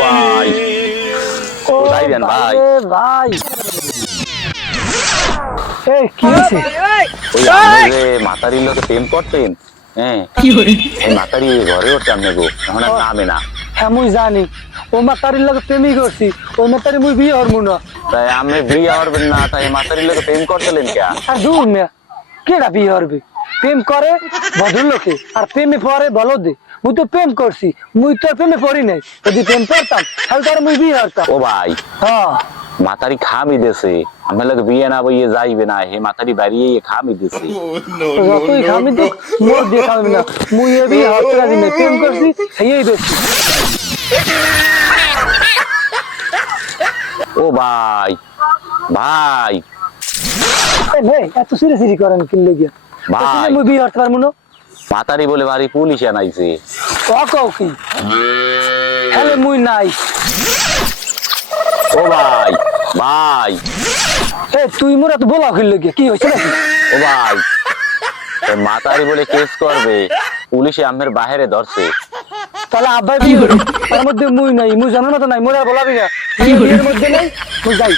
ভাই কোথায় যান ভাই? ভাই এই কি হয়েছে? ওই আপনি যে মাতারির লোকে প্রেম করতেন, হ্যাঁ এই মাতারি ঘরে উঠছে আপনি গো, এখন আর নামে না। হ্যাঁ মুই জানি ও মাতারির লগে প্রেমই করছি, ওই মাতারি মুই বিয়ে হরমু না। তাই আমি বিয়ে হবেন না, তাই মাতারির লোকে প্রেম করতেলেন কে? আর দূর মিয়া, কেডা বিয়ে হরবে? প্রেম করে ভদ্রলোকে আর প্রেমে পরে বলদে। মুই তো প্রেম করছি, মুই তো প্রেমে পড়ি নাই। যদি প্রেম করতাম তাহলে তার মুই বিয়ে হরতাম। ও ভাই হ্যাঁ মাতারি খামি দেছে, আমার লোক বিয়ে না বইয়ে যাইবে না, হে মাতারি বাড়িয়ে খামি দেছে। যতই খামি তো মোর দিয়ে খাবি না, মুই এ বিয়ে হরতে রাজি নাই। প্রেম করছি এই বেশি। ও ভাই ভাই এত সিরিয়াস করেন কিনলে গিয়া ভাই মুই বিয়ে হরতে পারবো না। মাতারি বলে বাড়ি পুলিশ আনাইছে। কও কি হ্যালো মুই নাই। ও ভাই ভাই তুই মোর এত বলা কিনলে গিয়া কি হয়েছে নাকি? ও ভাই মাতারি বলে কেস করবে, পুলিশে আমের বাহিরে ধরছে। তাহলে আব্বাই বিয়ে হলো, তার মধ্যে মুই নাই, মুই জানো না তো নাই, মোর আর বলাবি না। বিয়ের মধ্যে নাই, মুই যাই।